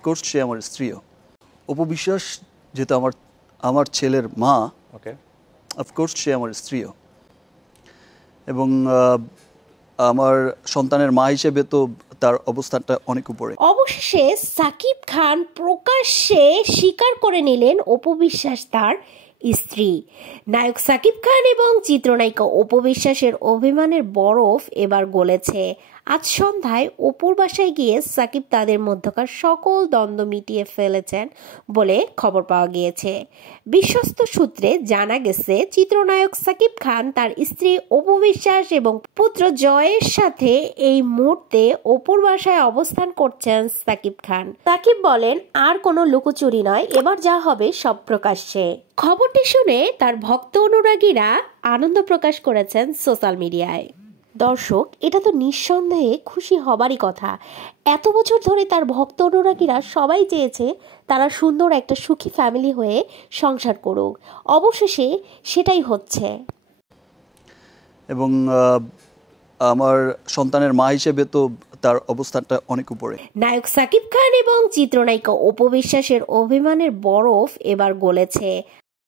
Of course সে আমার স্ত্রীও। অপু বিশ্বাস যেহেতু আমার ছেলের মা, ওকে, অফকোর্স সে আমার স্ত্রীও, এবং আমার সন্তানের মা হিসেবে তো তার অবস্থানটা অনেক উপরে। অবশেষে সাকিব খান প্রকাশ্যে স্বীকার করে নিলেন অপু বিশ্বাস তার স্ত্রী। নায়ক সাকিব খান এবং চিত্রনায়িকা অপু বিশ্বাসের অভিমানের বরফ এবার গলেছে। আজ সন্ধ্যায় অপুর বাসায় গিয়ে সাকিব তাদের মধ্যকার সকল দ্বন্দ্ব মিটিয়ে ফেলেছেন বলে খবর পাওয়া গিয়েছে। বিশ্বস্ত সূত্রে জানা গেছে, চিত্রনায়ক সাকিব খান তার স্ত্রী অপু বিশ্বাস এবং পুত্র জয়ের সাথে এই মুহূর্তে অপুর বাসায় অবস্থান করছেন সাকিব খান। সাকিব বলেন, আর কোনো লুকোচুরি নয়, এবার যা হবে সব প্রকাশ্যে। খবরটি শুনে তার ভক্ত অনুরাগীরা আনন্দ প্রকাশ করেছেন সোশ্যাল মিডিয়ায়। দর্শক, এটা তো নিঃসন্দেহে খুশি হবারই কথা। এত বছর ধরে তার ভক্ত অনুরাগীরা সবাই চেয়েছে তারা সুন্দর একটা সুখী ফ্যামিলি হয়ে সংসার করুক। অবশেষে সেটাই হচ্ছে। এবং আমার সন্তানের মা হিসেবে তো তার অবস্থানটা অনেক উপরে। নায়ক সাকিব খান এবং চিত্রনায়িকা অপু বিশ্বাসের অভিমানের বরফ এবার গলেছে।